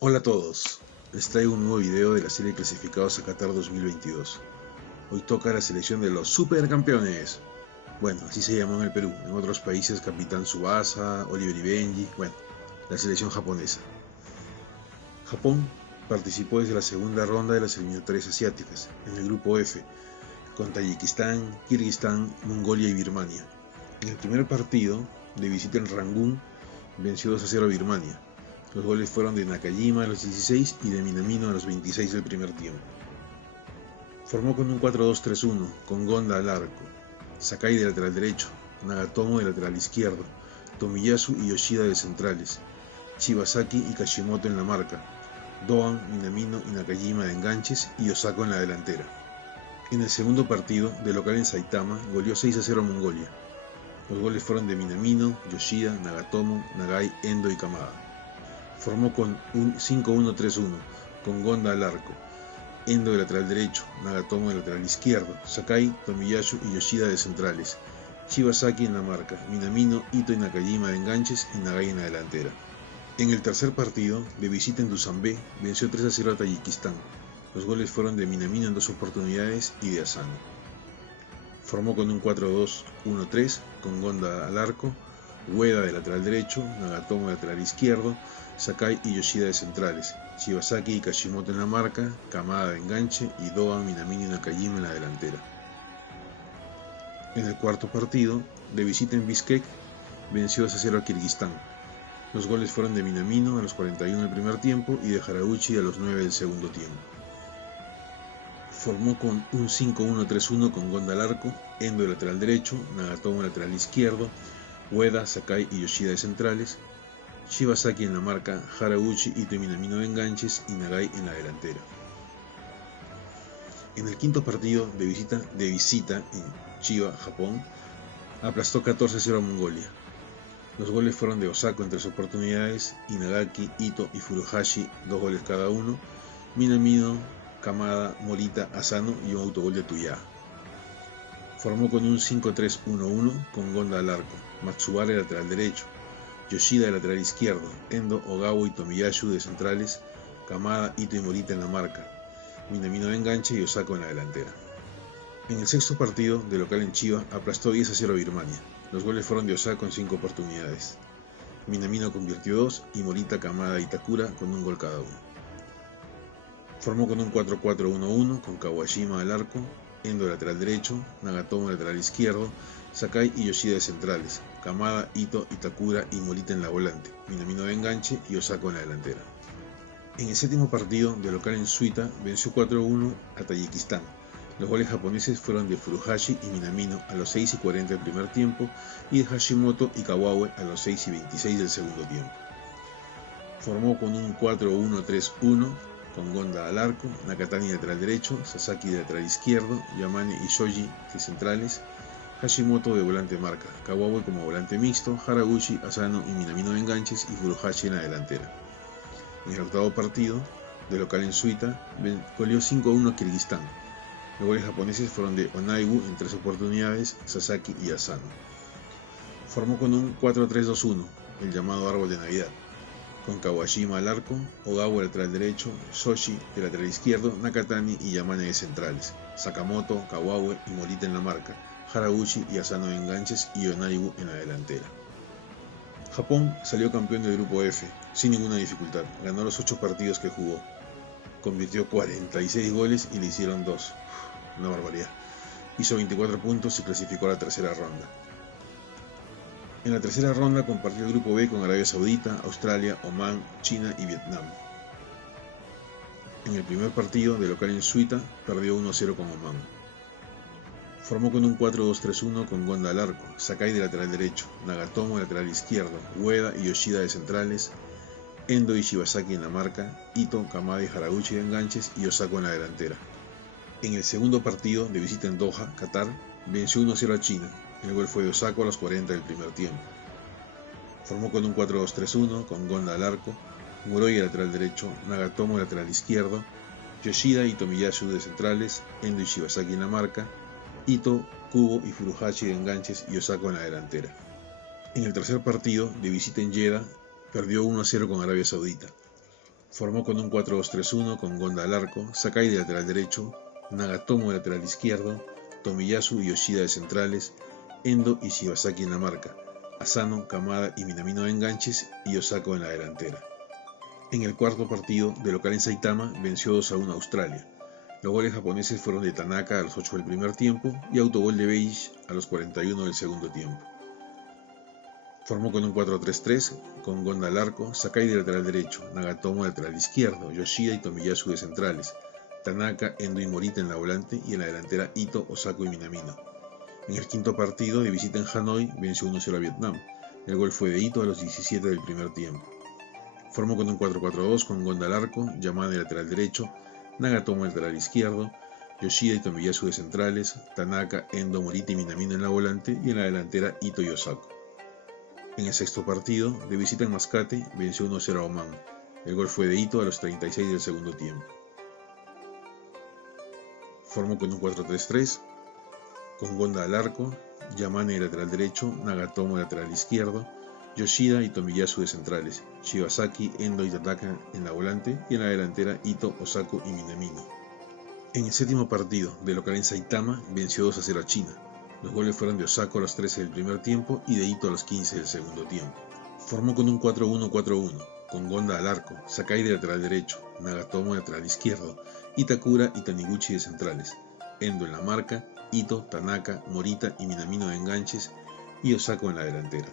Hola a todos, les traigo un nuevo video de la serie Clasificados a Qatar 2022. Hoy toca la selección de los supercampeones. Bueno, así se llamó en el Perú, en otros países Capitán Tsubasa, Oliver y Benji, bueno, la selección japonesa. Japón participó desde la segunda ronda de las eliminatorias asiáticas, en el grupo F, con Tayikistán, Kirguistán, Mongolia y Birmania. En el primer partido, de visita en Rangún, venció 2-0 a Birmania. Los goles fueron de Nakajima a los 16 y de Minamino a los 26 del primer tiempo. Formó con un 4-2-3-1, con Gonda al arco, Sakai de lateral derecho, Nagatomo de lateral izquierdo, Tomiyasu y Yoshida de centrales, Shibasaki y Kashimoto en la marca, Doan, Minamino y Nakajima de enganches y Osako en la delantera. En el segundo partido, de local en Saitama, goleó 6-0 a Mongolia. Los goles fueron de Minamino, Yoshida, Nagatomo, Nagai, Endo y Kamada. Formó con un 5-1-3-1, con Gonda al arco, Endo de lateral derecho, Nagatomo de lateral izquierdo, Sakai, Tomiyasu y Yoshida de centrales, Shibasaki en la marca, Minamino, Ito y Nakajima de enganches y Nagai en la delantera. En el tercer partido, de visita en Dushanbe, venció 3-0 a Tayikistán. Los goles fueron de Minamino en 2 oportunidades y de Asano. Formó con un 4-2-1-3, con Gonda al arco, Ueda de lateral derecho, Nagatomo de lateral izquierdo, Sakai y Yoshida de centrales, Shibasaki y Kashimoto en la marca, Kamada de enganche y Doan, Minamino y Nakajima en la delantera. En el cuarto partido, de visita en Bishkek, venció 2-0 a Kirguistán. Los goles fueron de Minamino a los 41 del primer tiempo y de Haraguchi a los 9 del segundo tiempo. Formó con un 5-1-3-1 con Gonda al arco, Endo de lateral derecho, Nagatomo de lateral izquierdo, Ueda, Sakai y Yoshida de centrales, Shibasaki en la marca, Haraguchi, Ito y Minamino de enganches y Nagai en la delantera. En el quinto partido de visita en Chiba, Japón, aplastó 14-0 a Mongolia. Los goles fueron de Osako en 3 oportunidades, Inagaki, Ito y Furuhashi 2 goles cada uno, Minamino, Kamada, Morita, Asano y un autogol de Tuya. Formó con un 5-3-1-1 con Gonda al arco, Matsubara lateral derecho, Yoshida de lateral izquierdo, Endo, Ogawa y Tomiyasu de centrales, Kamada, Ito y Morita en la marca, Minamino de enganche y Osako en la delantera. En el sexto partido, de local en Chiba, aplastó 10-0 a Birmania. Los goles fueron de Osako en 5 oportunidades. Minamino convirtió 2 y Morita, Kamada y Takura con un gol cada uno. Formó con un 4-4-1-1 con Kawashima al arco, Endo lateral derecho, Nagatomo lateral izquierdo, Sakai y Yoshida de centrales, Kamada, Ito, Itakura y Morita en la volante, Minamino de enganche y Osako en la delantera. En el séptimo partido, de local en Suita, venció 4-1 a Tayikistán. Los goles japoneses fueron de Furuhashi y Minamino a los 6 y 40 del primer tiempo y de Hashimoto y Kawaue a los 6 y 26 del segundo tiempo. Formó con un 4-1-3-1 con Gonda al arco, Nakatani lateral derecho, Sasaki de lateral izquierdo, Yamane y Shoji de centrales, Hashimoto de volante marca, Kawaue como volante mixto, Haraguchi, Asano y Minamino de enganches y Furuhashi en la delantera. En el octavo partido, de local en Suita, goleó 5-1 a Kirguistán. Los goles japoneses fueron de Onaibu en 3 oportunidades, Sasaki y Asano. Formó con un 4-3-2-1, el llamado árbol de Navidad, con Kawashima al arco, Ogawa lateral derecho, Shoshi de lateral izquierdo, Nakatani y Yamane de centrales, Sakamoto, Kawaue y Morita en la marca, Haraguchi y Asano de enganches y Onaibu en la delantera. Japón salió campeón del grupo F, sin ninguna dificultad, ganó los 8 partidos que jugó, convirtió 46 goles y le hicieron 2, una barbaridad, hizo 24 puntos y clasificó a la tercera ronda. En la tercera ronda compartió el grupo B con Arabia Saudita, Australia, Omán, China y Vietnam. En el primer partido, de local en Suita, perdió 1-0 con Omán. Formó con un 4-2-3-1 con Gonda al arco, Sakai de lateral derecho, Nagatomo de lateral izquierdo, Ueda y Yoshida de centrales, Endo y Shibasaki en la marca, Ito, Kamada y Haraguchi de enganches y Osako en la delantera. En el segundo partido, de visita en Doha, Qatar, venció 1-0 a China. El gol fue de Osako a los 40 del primer tiempo. Formó con un 4-2-3-1 con Gonda al arco, Muroi lateral derecho, Nagatomo lateral izquierdo, Yoshida y Tomiyasu de centrales, Endo y Shibasaki en la marca, Ito, Kubo y Furuhashi de enganches y Osako en la delantera. En el tercer partido, de visita en Jeddah, perdió 1-0 con Arabia Saudita. Formó con un 4-2-3-1 con Gonda al arco, Sakai de lateral derecho, Nagatomo de lateral izquierdo, Tomiyasu y Yoshida de centrales, Endo y Shibasaki en la marca, Asano, Kamada y Minamino de enganches y Osako en la delantera. En el cuarto partido, de local en Saitama, venció 2-1 a Australia. Los goles japoneses fueron de Tanaka a los 8 del primer tiempo y autogol de Beige a los 41 del segundo tiempo. Formó con un 4-3-3 con Gonda al arco, Sakai de lateral derecho, Nagatomo de lateral izquierdo, Yoshida y Tomiyasu de centrales, Tanaka, Endo y Morita en la volante y en la delantera Ito, Osako y Minamino. En el quinto partido, de visita en Hanoi, venció 1-0 a Vietnam. El gol fue de Ito a los 17 del primer tiempo. Formó con un 4-4-2 con Gonda al arco, Yamada de lateral derecho, Nagatomo de lateral izquierdo, Yoshida y Tomiyasu de centrales, Tanaka, Endo, Morita y Minamino en la volante y en la delantera Ito y Osako. En el sexto partido, de visita en Mascate, venció 1-0 a Oman. El gol fue de Ito a los 36 del segundo tiempo. Formó con un 4-3-3 con Gonda al arco, Yamane de lateral derecho, Nagatomo de lateral izquierdo, Yoshida y Tomiyasu de centrales, Shibasaki, Endo y Tanaka en la volante y en la delantera Ito, Osako y Minamino. En el séptimo partido, de local en Saitama, venció 2-0 a China. Los goles fueron de Osako a los 13 del primer tiempo y de Ito a los 15 del segundo tiempo. Formó con un 4-1-4-1, con Gonda al arco, Sakai de lateral derecho, Nagatomo de lateral izquierdo, Itakura y Taniguchi de centrales, Endo en la marca, Ito, Tanaka, Morita y Minamino de enganches y Osako en la delantera.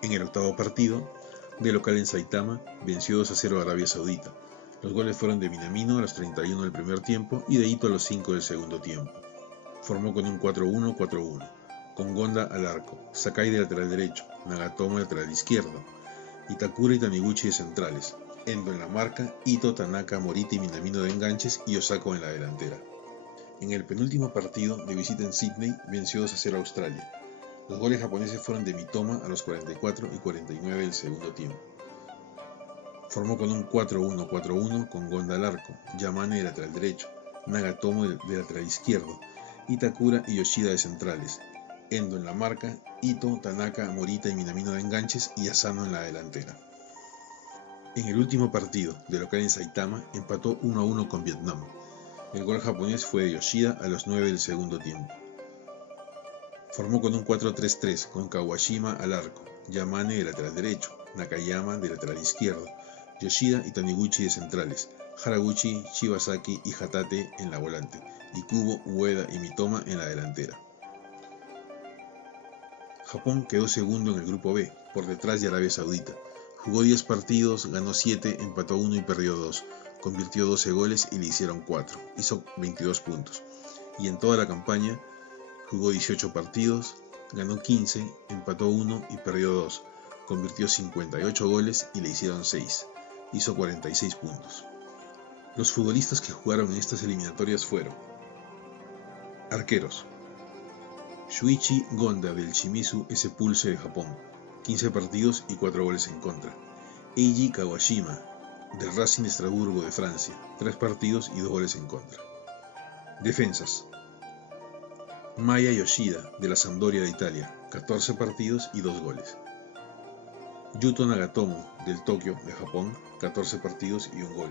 En el octavo partido, de local en Saitama, venció 2-0 a Arabia Saudita. Los goles fueron de Minamino a los 31 del primer tiempo y de Ito a los 5 del segundo tiempo. Formó con un 4-1-4-1, con Gonda al arco, Sakai de lateral derecho, Nagatomo de lateral izquierdo, Itakura y Taniguchi de centrales, Endo en la marca, Ito, Tanaka, Morita y Minamino de enganches y Osako en la delantera. En el penúltimo partido, de visita en Sydney, venció 2-0 a Australia. Los goles japoneses fueron de Mitoma a los 44 y 49 del segundo tiempo. Formó con un 4-1-4-1 con Gonda al arco, Yamane de lateral derecho, Nagatomo de lateral izquierdo, Itakura y Yoshida de centrales, Endo en la marca, Ito, Tanaka, Morita y Minamino de enganches y Asano en la delantera. En el último partido, de local en Saitama, empató 1-1 con Vietnam. El gol japonés fue de Yoshida a los 9 del segundo tiempo. Formó con un 4-3-3 con Kawashima al arco, Yamane de lateral derecho, Nakayama de lateral izquierdo, Yoshida y Taniguchi de centrales, Haraguchi, Shibasaki y Hatate en la volante, y Kubo, Ueda y Mitoma en la delantera. Japón quedó segundo en el grupo B, por detrás de Arabia Saudita. Jugó 10 partidos, ganó 7, empató 1 y perdió 2. Convirtió 12 goles y le hicieron 4. Hizo 22 puntos. Y en toda la campaña jugó 18 partidos, ganó 15, empató 1 y perdió 2. Convirtió 58 goles y le hicieron 6. Hizo 46 puntos. Los futbolistas que jugaron en estas eliminatorias fueron: arqueros: Shuichi Gonda del Shimizu S Pulse de Japón, 15 partidos y 4 goles en contra. Eiji Kawashima del Racing de Estrasburgo de Francia, 3 partidos y 2 goles en contra. Defensas: Maya Yoshida de la Sampdoria de Italia, 14 partidos y 2 goles. Yuto Nagatomo del Tokio de Japón, 14 partidos y 1 gol.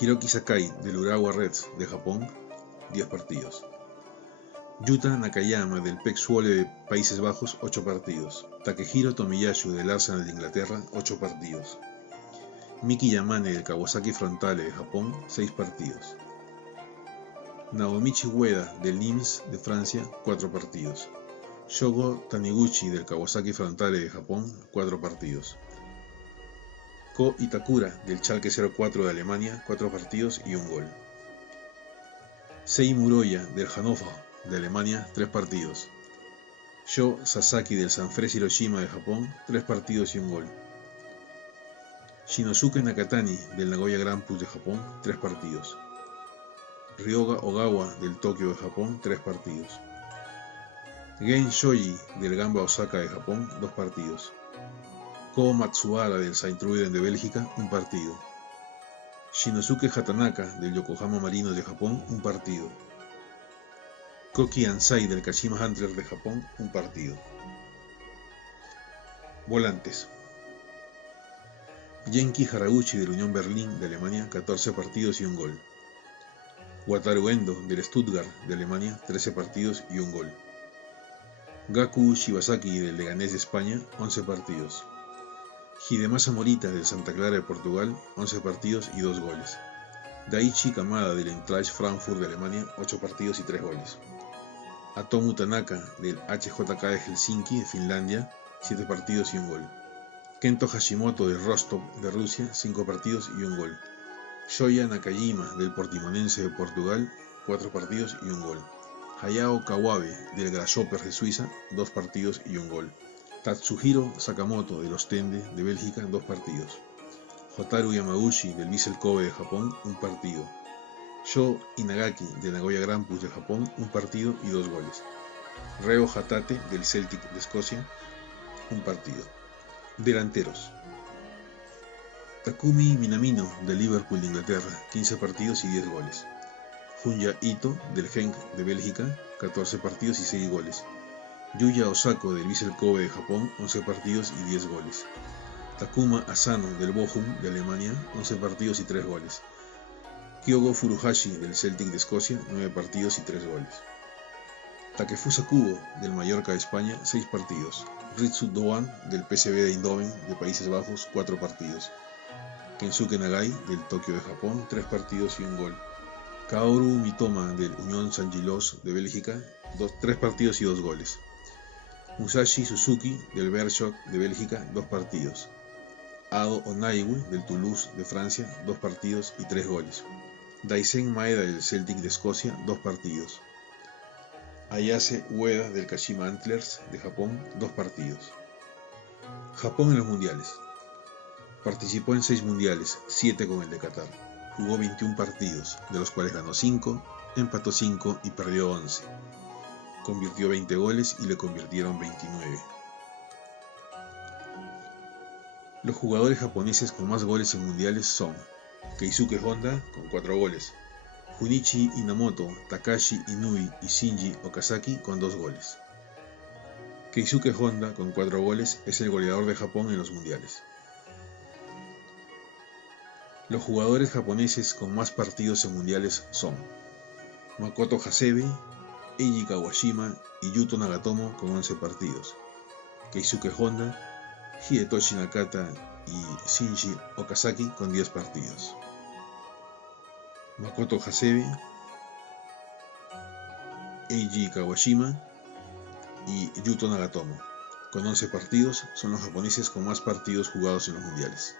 Hiroki Sakai del Urawa Reds de Japón, 10 partidos. Yuta Nakayama del PEC Zwolle de Países Bajos, 8 partidos. Takehiro Tomiyasu del Arsenal de Inglaterra, 8 partidos. Miki Yamane del Kawasaki Frontale de Japón, 6 partidos. Naomichi Ueda del Nîmes de Francia, 4 partidos. Shogo Taniguchi del Kawasaki Frontale de Japón, 4 partidos. Ko Itakura del Schalke 04 de Alemania, 4 partidos y 1 gol. Sei Muroya del Hannover de Alemania, 3 partidos. Sho Sasaki del Sanfrecce Hiroshima de Japón, 3 partidos y 1 gol. Shinosuke Nakatani del Nagoya Grampus de Japón, 3 partidos. Ryoga Ogawa del Tokio de Japón, 3 partidos. Gen Shoji del Gamba Osaka de Japón, 2 partidos. Ko Matsuhara del Saint-Truiden de Bélgica, 1 partido. Shinosuke Hatanaka del Yokohama Marinos de Japón, 1 partido. Koki Ansai del Kashima Antlers de Japón, 1 partido. Volantes: Genki Haraguchi del Unión Berlín de Alemania, 14 partidos y un gol. Wataru Endo del Stuttgart de Alemania, 13 partidos y un gol. Gaku Shibasaki del Leganés de España, 11 partidos. Hidemasa Morita del Santa Clara de Portugal, 11 partidos y 2 goles. Daichi Kamada del Eintracht Frankfurt de Alemania, 8 partidos y 3 goles. Atomu Tanaka del HJK de Helsinki de Finlandia, 7 partidos y un gol. Kento Hashimoto del Rostov de Rusia, 5 partidos y un gol. Shoya Nakajima del Portimonense de Portugal, 4 partidos y un gol. Hayao Kawabe del Grasshoppers de Suiza, 2 partidos y un gol. Tatsuhiro Sakamoto del Ostende de Bélgica, 2 partidos. Hotaru Yamaguchi del Vissel Kobe de Japón, 1 partido. Sho Inagaki de Nagoya Grampus de Japón, 1 partido y 2 goles. Reo Hatate del Celtic de Escocia, 1 partido. Delanteros: Takumi Minamino del Liverpool de Inglaterra, 15 partidos y 10 goles. Junya Ito del Genk de Bélgica, 14 partidos y 6 goles. Yuya Osako del Vissel Kobe de Japón, 11 partidos y 10 goles. Takuma Asano del Bochum de Alemania, 11 partidos y 3 goles. Kyogo Furuhashi del Celtic de Escocia, 9 partidos y 3 goles. Takefusa Kubo del Mallorca de España, 6 partidos. Ritsu Doan del PSV de Eindhoven de Países Bajos, 4 partidos. Kensuke Nagai del Tokio de Japón, 3 partidos y 1 gol. Kaoru Mitoma del Unión Saint-Gilloise de Bélgica, 3 partidos y 2 goles. Musashi Suzuki del Beerschot de Bélgica, 2 partidos. Ado Onaiwu del Toulouse de Francia, 2 partidos y 3 goles. Daisen Maeda del Celtic de Escocia, 2 partidos. Ayase Ueda del Kashima Antlers de Japón, 2 partidos. Japón en los mundiales. Participó en 6 mundiales, 7 con el de Qatar. Jugó 21 partidos, de los cuales ganó 5, empató 5 y perdió 11. Convirtió 20 goles y le convirtieron 29. Los jugadores japoneses con más goles en mundiales son Keisuke Honda con 4 goles, Junichi Inamoto, Takashi Inui y Shinji Okazaki con 2 goles. Keisuke Honda con 4 goles es el goleador de Japón en los mundiales. Los jugadores japoneses con más partidos en mundiales son Makoto Hasebe, Eiji Kawashima y Yuto Nagatomo con 11 partidos, Keisuke Honda, Hidetoshi Nakata y Shinji Okazaki con 10 partidos. Makoto Hasebe, Eiji Kawashima y Yuto Nagatomo con 11 partidos son los japoneses con más partidos jugados en los mundiales.